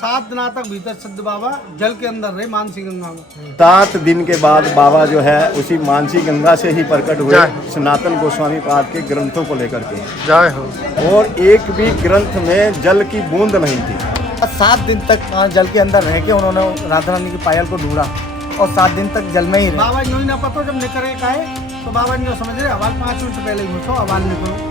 7 दिन तक भीतर सिद्ध बाबा जल के अंदर रहे मानसी गंगा में। 7 दिन के बाद बाबा जो है उसी मानसी गंगा से ही प्रकट हुए सनातन गोस्वामी पाद के ग्रंथों को लेकर के। जय हो। और एक भी ग्रंथ में जल की बूंद नहीं थी। 7 दिन तक जल के अंदर रह के उन्होंने राधा रानी की पायल को ढूंढा और 7 दिन तक जल में ही रहे। बाबा यूं ही ना पता जब निकले का है तो बाबा ने जो समझ रहे आवाज 5 मिनट पहले ही घुसो आवाज निकलो।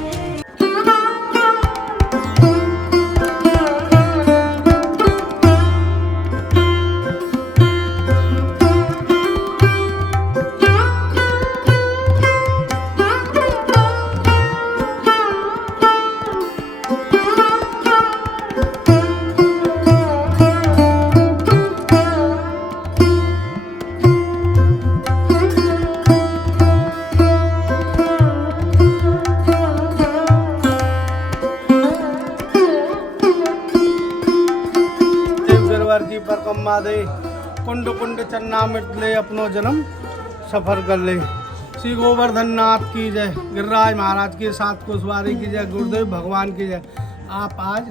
की परिक्रमा दे कुंड कुंड चन्ना मिट ले अपनो जन्म सफर कर ले। श्री गोवर्धन नाथ की जय, गिरिराज महाराज के साथ कुशवारी की जय, गुरुदेव भगवान की जय। आप आज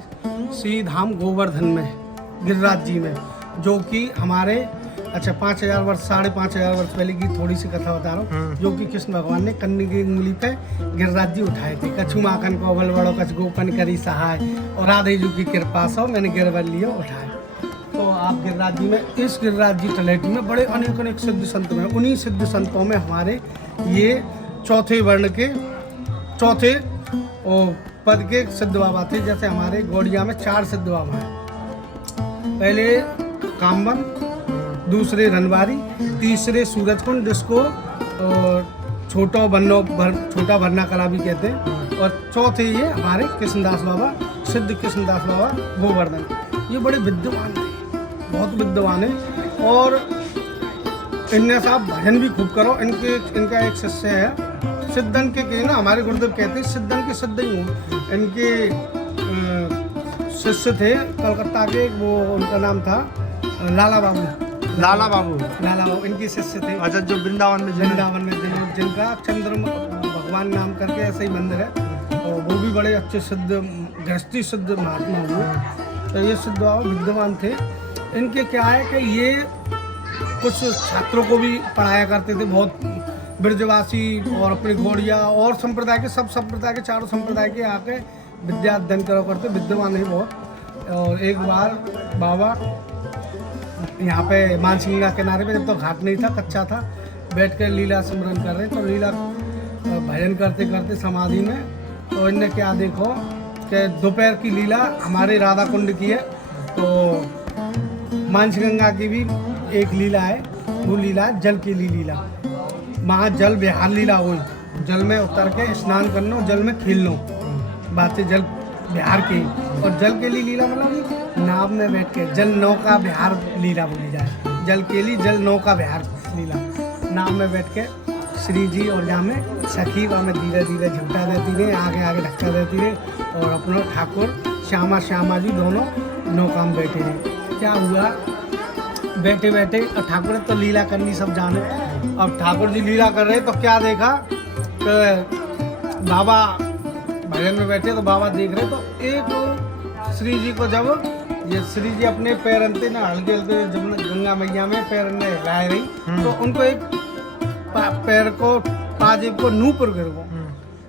श्री धाम गोवर्धन में गिरिराज जी में, जो कि हमारे 5000 वर्ष 5500 वर्ष पहले की थोड़ी सी कथा बता रहा हूँ, जो कि कृष्ण भगवान ने कन्नी की उंगली पे गिरिराज जी उठाए थे। कछु माखन को बल बड़ो कछ गोपन करी सहाय, और राधे जी की कृपा से मैंने गिरवर लियो उठाए। तो आप गिरिराज जी में, इस गिरिराज जी तलेटी में बड़े अनेक अनेक सिद्ध संत में, उन्हीं सिद्ध संतों में हमारे ये चौथे वर्ण के चौथे पद के सिद्ध बाबा थे। जैसे हमारे गौड़िया में 4 सिद्ध बाबा हैं। पहले कामवन, दूसरे रनवारी, तीसरे सूरजकुंड जिसको छोटा भरना कला भी कहते हैं, और चौथे ये हमारे कृष्णदास बाबा, सिद्ध कृष्णदास बाबा गोवर्धन। ये बड़े विद्वान थे, बहुत विद्वान है। और इनने साहब भजन भी खूब करो। इनका एक शिष्य है सिद्धन के ना, हमारे गुरुदेव कहते हैं सिद्धन के सिद्ध ही हूँ। इनके शिष्य थे कलकत्ता के, वो उनका नाम था लाला बाबू इनके शिष्य थे। अच्छा, जो वृंदावन में जिनका चंद्र भगवान नाम करके ऐसे ही मंदिर है, और वो भी बड़े अच्छे सिद्ध गृहस्थी सिद्ध महात्मा हुए। तो ये सिद्ध बाबा विद्वान थे। इनके क्या है कि ये कुछ छात्रों को भी पढ़ाया करते थे, बहुत ब्रजवासी और अपने गौड़िया और संप्रदाय के, सब संप्रदाय के, 4 संप्रदाय के आके विद्या अध्ययन करा करते, विद्वान है बहुत। और एक बार बाबा यहाँ पे मानसी गंगा किनारे पे, जब तो घाट नहीं था, कच्चा था, बैठ कर लीला स्मरण कर रहे, तो लीला भजन करते करते समाधि में, तो इनने क्या देखो कि दोपहर की लीला हमारे राधा कुंड की है, तो मानसी गंगा की भी एक लीला है, वो लीला है जल की लीला। वहाँ जल विहार लीला हुई, जल में उतर के स्नान करना, जल में खेलना, बातें जल विहार की। और जल के लिए लीला मतलब नाव में बैठ के जल नौका विहार लीला बोली जाए। जल के लिए जल नौका विहार लीला, नाव में बैठ के श्री जी और यहाँ में सखी वहाँ में धीरे धीरे झूठा देती रहे, आगे आगे धक्का देती रहे, और अपना ठाकुर श्यामा जी दोनों नौका में बैठे रहे। क्या हुआ, बैठे बैठे ठाकुर तो लीला करनी सब जाने। अब ठाकुर जी लीला कर रहे तो क्या देखा कि बाबा भजन में बैठे, तो बाबा देख रहे, तो एक श्री जी को जब ये श्री जी अपने पैर अंते ना हल्के हल्के जब गंगा मैया में पैर ने हिलाए रही, तो उनको एक पैर को पाजेब को नूपुर गिर गो।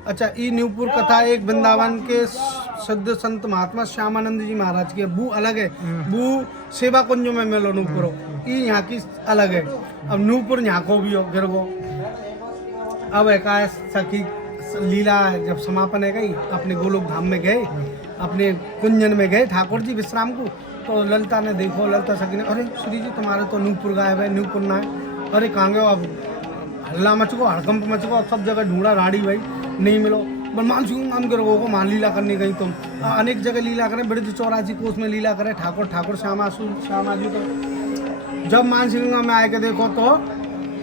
अच्छा, ये नूपुर कथा एक वृंदावन के सिद्ध संत महात्मा श्यामानंद जी महाराज की, वो अलग है, वो सेवा कुंज में मिलो नूपुर, ये यहाँ की अलग है। अब नूपुर यहाँ को भी हो गिर गो। अब एक सखी लीला जब समापन है गई, अपने गोलोक धाम में गए, अपने कुंजन में गए ठाकुर जी विश्राम को, तो ललिता ने देखो, ललिता सखी ने, अरे श्री जी तुम्हारे तो नूपुर गायब है, नूपुर ना है, अरे कहाँ गए? अब हल्ला मच गो, हड़कंप मच गो, सब जगह ढूंढा, राड़ी भाई नहीं मिलो। मानसी गंगा में गिरो को मान लीला करने गई तुम, अनेक जगह लीला करें, ब्रज 84 कोस में लीला करे ठाकुर श्यामा जी। तो जब मानसी गंगा में आए के देखो तो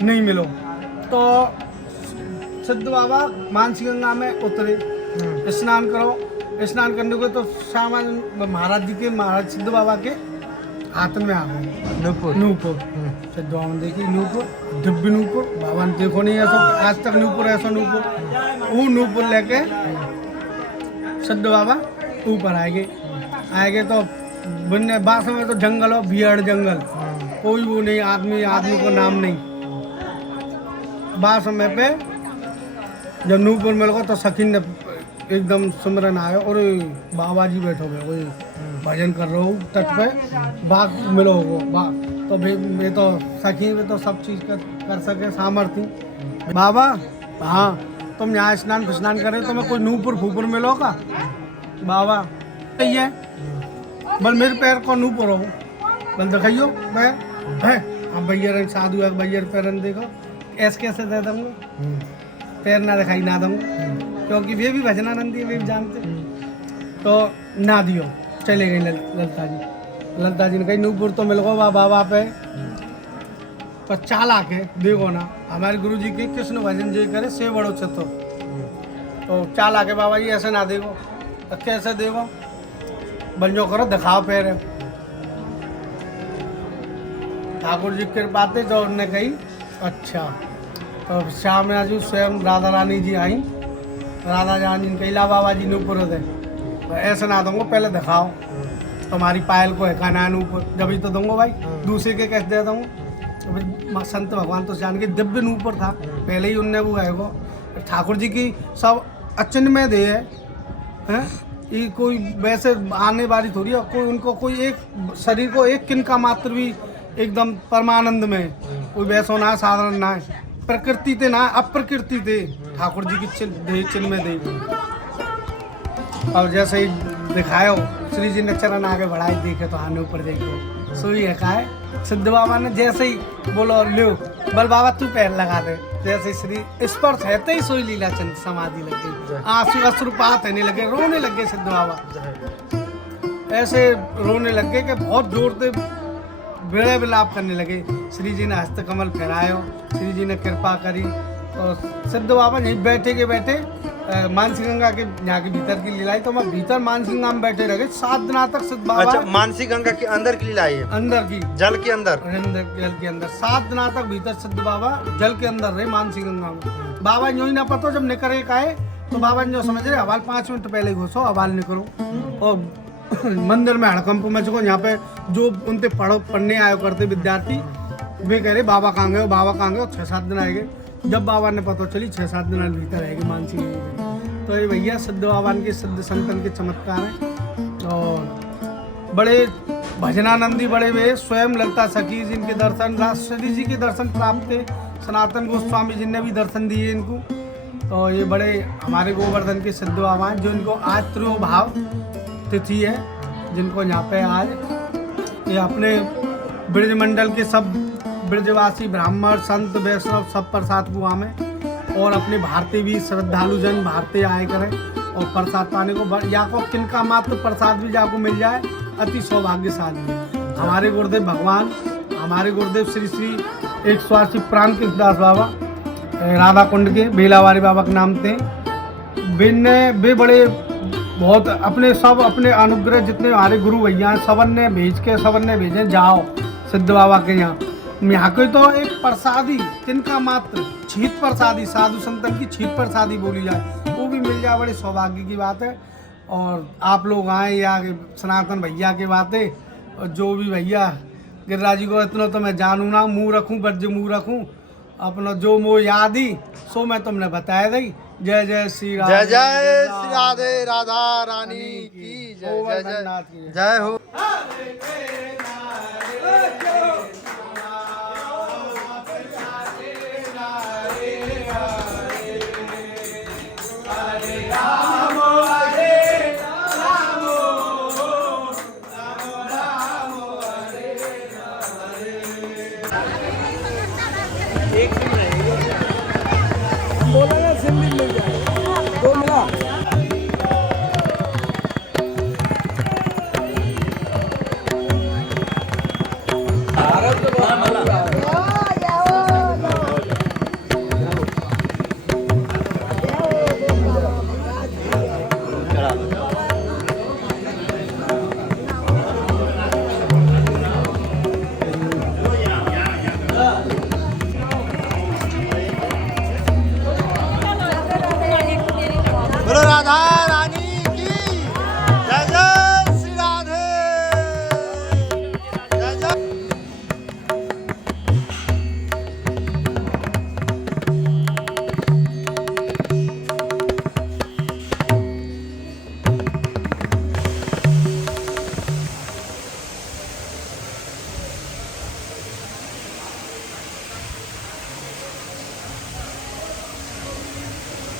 नहीं मिलो, तो सिद्ध बाबा मानसी गंगा में उतरे, स्नान करो, स्नान करने को तो श्यामा महाराज जी के, महाराज सिद्ध बाबा के हाथ में आ गए नूपुर। सिद्ध बाबा ने देखी नूपुर, दिव्य नूपुर, बाबा ने देखो नहीं ऐसा आज तक नूपुर, ऐसा नूपुर, वो नूपुर लेके सिद्ध बाबा ऊपर आए गए तो बनने बास में तो जंगल हो, बियड़ जंगल, कोई वो नहीं, आदमी को नाम नहीं। बास समय पे जब नूपुर मिल गो तो सखी ने एकदम सुमरन आयो और बाबा जी बैठो गए, वही भजन कर रहे हो तट पे, बाघ मिलो हो बाघ तो मैं तो सखी में तो सब चीज कर सके सामर्थ्य। बाबा हाँ तुम यहाँ स्नान करे तो मैं कोई नूपुर फूपुर मिलो का? बाबा सही है, बल मेरे पैर को नूपुर हो, बल दिखाइयो पैर है, हम भैया साधु है, भैया पैरन देखो ऐसे कैसे दे दूंगा, पैर ना दिखाई ना दूंगा, क्योंकि वे भी भजनानंदी वे भी जानते, तो ना दियो। चले गए ललिता जी ने कही नूपुर तो मिल गो बाबा पे, पर चाल आके देखो ना हमारे गुरु जी के कृष्ण भजन जी करे से बड़ो छतो, तो चाल आके बाबा जी ऐसे ना देखो, तो कैसे देखो, बंजो करो दिखाओ पैर। ठाकुर जी के बातें जो उन्होंने कही अच्छा, तो शाम में आज स्वयं राधा रानी जी आई, राधा रानी ने कही ला बाबा जी नूपुर दे, तो ऐसे ना दूंगा पहले दिखाओ तुम्हारी पायल को है का ना नूपुर, जब ही तो दूंगा भाई, दूसरे के कैसे दे दूंगा। संत भगवान तो जान के दिव्य नूपुर था पहले ही उनने वो है वो ठाकुर जी की सब अचन में दे है, ये कोई वैसे आने वाली थोड़ी है, कोई उनको कोई एक शरीर को एक किनका मात्र भी एकदम परमानंद में, कोई वैसा ना साधारण ना है, प्रकृति थे ना अप्रकृति थे, ठाकुर जी की चिन्ह में दे। और जैसे ही दिखायो श्री जी ने चरण आगे बढ़ाई, देखे तो आने ऊपर देखो सोई है का है। सिद्ध बाबा ने जैसे ही बोलो लो बल बाबा तू पैर लगा दे, जैसे श्री स्पर्श है तो ही सोई लीला चंद समाधि लग गई, आंसू अश्रुपात होने लगे, रोने लगे सिद्ध बाबा, ऐसे रोने लगे कि बहुत जोर से बेड़े विलाप करने लगे। श्री जी ने हस्त कमल फहरायो, श्री जी ने कृपा करी, और सिद्ध बाबा यहीं बैठे के बैठे मानसी गंगा के यहाँ के भीतर की लीलाई, तो मैं भीतर मानसी गंगा में बैठे रह गए 7 दिन तक सिद्ध बाबा। अच्छा, मानसी गंगा के अंदर की लीलाई है, अंदर की जल के अंदर, जल के अंदर 7 दिन तक भीतर सिद्ध बाबा जल के अंदर रहे मानसी गंगा में। बाबा यूं ही ना पता जब निकले का है तो बाबा ने जो समझ रहे हवाल 5 मिनट पहले घुसो हवाल निकलो, और मंदिर में हड़कंप मचको, यहाँ पे जो उनपे पढ़ने आयो करते विद्यार्थी वे कह रहे बाबा कहाँ गए, बाबा कहाँ गए, 6-7 दिन आएंगे। जब बाबा ने पता चली 6-7 दिन भीतर रहेगी मानसी गंगा, तो ये भैया सिद्ध बाबा के सिद्ध संतन के चमत्कार हैं। और बड़े भजनानंदी बड़े वे स्वयं ललिता सखी जिनके दर्शन श्री जी के दर्शन प्राप्त थे, सनातन गोस्वामी जी ने भी दर्शन दिए इनको, तो ये बड़े हमारे गोवर्धन के सिद्ध बाबा हैं, जो इनको आज त्रिभाव तिथि है, जिनको यहाँ पे आज ये अपने ब्रज मंडल के सब ब्रजवासी ब्राह्मण संत वैष्णव सब प्रसाद कुआ में, और अपने भारतीय भी श्रद्धालु जन भारतीय आए करें और प्रसाद पाने को, या को किनका मात्र प्रसाद भी जाको मिल जाए अति सौभाग्यशाली है। हमारे गुरुदेव भगवान, हमारे गुरुदेव श्री श्री 180 प्राण कृष्णदास बाबा राधा कुंड के बेलावारी बाबा के नाम थे, वे बड़े बहुत अपने सब अपने अनुग्रह जितने हमारे गुरु भैया हैं सबन ने भेजे जाओ सिद्ध बाबा के यहाँ के तो एक प्रसादी तिनका मात्र छीत प्रसादी साधु संतन की छीत प्रसादी बोली जाए वो भी मिल जाए, बड़े सौभाग्य की बात है। और आप लोग आए या सनातन भैया के बातें, और जो भी भैया गिरिराज जी को इतना तो मैं जानू ना, मुँह रखूँ बज्ज मुँह रखूँ, अपना जो मोह याद ही सो मैं तुमने बताया दी। जय जय श्री राधे, जय जय श्री राधे, राधा रानी की जय, जय जय, जय हो।